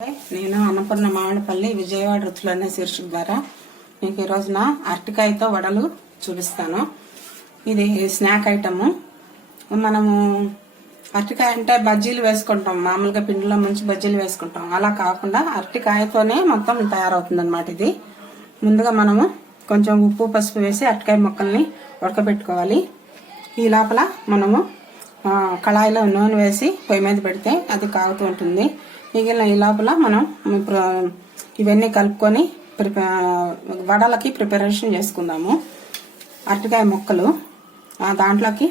నేను అన్నపూర్ణ మామిడిపల్లి విజయవాడ రుచులు అనే శీర్షిక ద్వారా మీకు ఈ రోజున అరటికాయతో వడలు చూపిస్తాను. ఇది స్నాక్ ఐటమ్. మనము అరటికాయ అంటే బజ్జీలు వేసుకుంటాం, మామూలుగా పిండిలో ముంచి బజ్జీలు వేసుకుంటాం. అలా కాకుండా అరటికాయతోనే మొత్తం తయారవుతుంది అనమాట. ఇది ముందుగా మనము కొంచెం ఉప్పు పసుపు వేసి అరటికాయ ముక్కల్ని ఉడకబెట్టుకోవాలి. ఈ లోపల మనము కళాయిలో నూనె వేసి పొయ్యి మీద పెడితే అది కాగుతూ ఉంటుంది. మిగిలిన ఈ లోపల మనం ఇవన్నీ కలుపుకొని వడలకి ప్రిపరేషన్ చేసుకుందాము. అరటికాయ ముక్కలు, దాంట్లోకి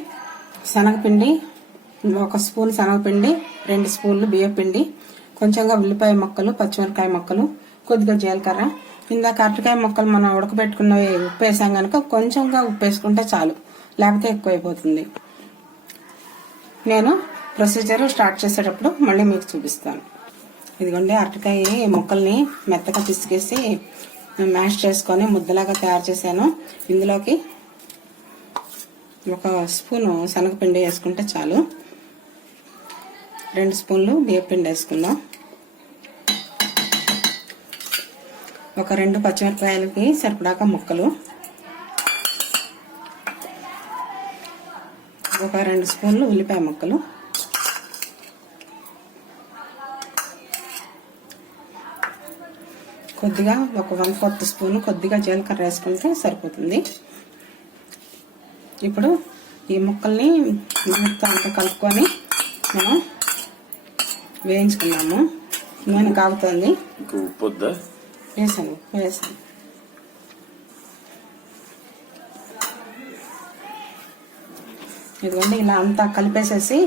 శనగపిండి, 1 స్పూన్ శనగపిండి, 2 స్పూన్లు బియ్యపిండి, కొంచెంగా ఉల్లిపాయ ముక్కలు, పచ్చిమిరకాయ ముక్కలు, కొద్దిగా జీలకర్ర. ఇందాక అరటికాయ ముక్కలు మనం ఉడకబెట్టుకున్నవి ఉప్పు వేసాం కనుక కొంచెంగా ఉప్పు వేసుకుంటే చాలు, లేకపోతే ఎక్కువైపోతుంది. నేను ప్రొసీజర్ స్టార్ట్ చేసేటప్పుడు మళ్ళీ మీకు చూపిస్తాను. ఇదిగోండి, అరటికాయ ముక్కల్ని మెత్తగా పిసికేసి మ్యాష్ చేసుకొని ముద్దలాగా తయారు చేశాను. ఇందులోకి 1 స్పూను శనగపిండి వేసుకుంటే చాలు. 2 స్పూన్లు బియ్యపిండి వేసుకుందాం. 2 పచ్చిమిరపకాయలకి సరిపడాక ముక్కలు, 2 స్పూన్లు ఉల్లిపాయ ముక్కలు, కొద్దిగా 1/4 స్పూను కొద్దిగా జీలకర్ర వేసుకుంటే సరిపోతుంది. ఇప్పుడు ఈ ముక్కల్ని మొత్తం అంతా కలుపుకొని మనం వేయించుకున్నాము. నూనె కాగుతుంది. వేసాను ఇదిగోండి, ఇలా అంతా కలిపేసేసి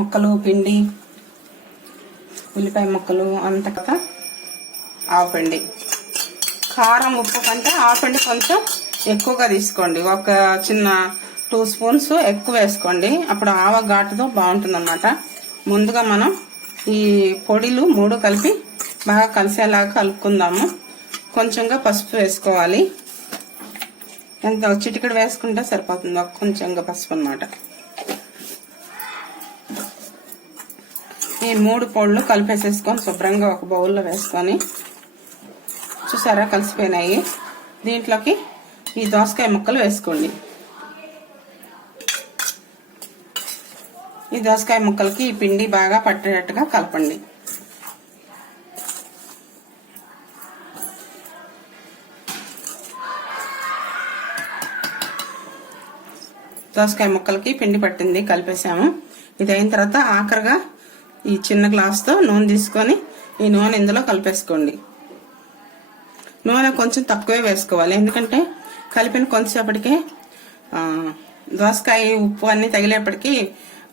ముక్కలు, పిండి, ఉల్లిపాయ ముక్కలు అంత కదా ఆవపిండి. కారం ఉప్పు కంటే ఆవపిండి కొంచెం ఎక్కువగా తీసుకోండి. ఒక చిన్న 2 స్పూన్స్ ఎక్కువ వేసుకోండి, అప్పుడు ఆవ ఘాటుతో బాగుంటుంది అన్నమాట. ముందుగా మనం ఈ పొడిలు 3 కలిపి బాగా కలిసేలాగా కలుపుకుందాము. కొంచెంగా పసుపు వేసుకోవాలి. ఎంత చిటికెడు వేసుకుంటే సరిపోతుంది, కొంచెంగా పసుపు అన్నమాట. ఈ 3 పొడులు కలిపేసేసుకొని శుభ్రంగా ఒక బౌల్లో వేసుకొని, చూసారా కలిసిపోయినాయి. దీంట్లోకి ఈ దోసకాయ ముక్కలు వేసుకోండి. ఈ దోసకాయ ముక్కలకి ఈ పిండి బాగా పట్టేటట్టుగా కలపండి. దోసకాయ ముక్కలకి పిండి పట్టింది, కలిపేసాము. ఇది అయిన తర్వాత ఆఖరిగా ఈ చిన్న గ్లాస్తో నూనె తీసుకొని ఈ నూనె ఇందులో కలిపేసుకోండి. నూనె కొంచెం తక్కువే వేసుకోవాలి, ఎందుకంటే కలిపిన కొంచెంసేపటికే దోసకాయ ఉప్పు అన్ని తగిలేపటికి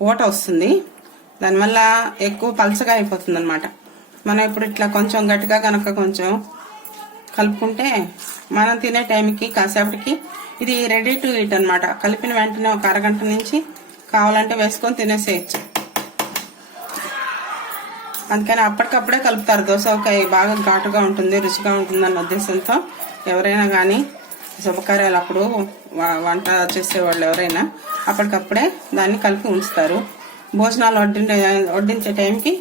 ఊట వస్తుంది. దానివల్ల ఎక్కువ పలచగా అయిపోతుంది అనమాట. మనం ఇప్పుడు ఇట్లా కొంచెం గట్టిగా కనుక కొంచెం కలుపుకుంటే మనం తినే టైంకి కాసేపటికి ఇది రెడీ టు ఈట్ అనమాట. కలిపిన వెంటనే ఒక అరగంట నుంచి కావాలంటే వేసుకొని తినేసేయచ్చు. అందుకని అప్పటికప్పుడే కలుపుతారు. దోసకాయ బాగా ఘాటుగా ఉంటుంది, రుచిగా ఉంటుంది అన్న ఉద్దేశంతో ఎవరైనా కానీ శుభకార్యాలు అప్పుడు వంట చేసేవాళ్ళు ఎవరైనా అప్పటికప్పుడే దాన్ని కలిపి ఉంచుతారు. భోజనాలు వడ్డించే టైంకి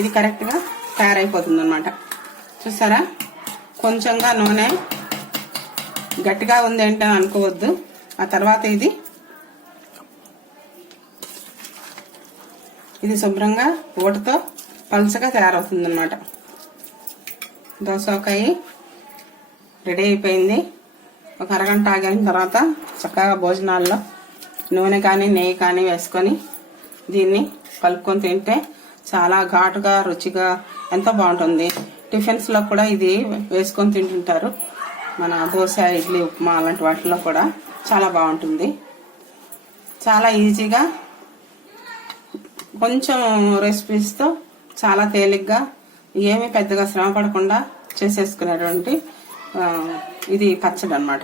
ఇది కరెక్ట్గా తయారైపోతుంది అనమాట. చూసారా, కొంచెంగా నూనె గట్టిగా ఉంది ఏంటని అనుకోవద్దు. ఆ తర్వాత ఇది శుభ్రంగా ఊటతో పలుచగా తయారవుతుంది అన్నమాట. దోసకాయ రెడీ అయిపోయింది. ఒక అరగంట ఆగిన తర్వాత చక్కగా భోజనాల్లో నూనె కానీ నెయ్యి కానీ వేసుకొని దీన్ని కలుపుకొని తింటే చాలా ఘాటుగా రుచిగా ఎంతో బాగుంటుంది. టిఫిన్స్లో కూడా ఇది వేసుకొని తింటుంటారు. మన దోశ, ఇడ్లీ, ఉప్మా అలాంటి వాటిల్లో కూడా చాలా బాగుంటుంది. చాలా ఈజీగా కొంచెం రెసిపీస్తో చాలా తేలిగ్గా ఏమీ పెద్దగా శ్రమ పడకుండా చేసేసుకునేటువంటి ఇది పచ్చడి అన్నమాట.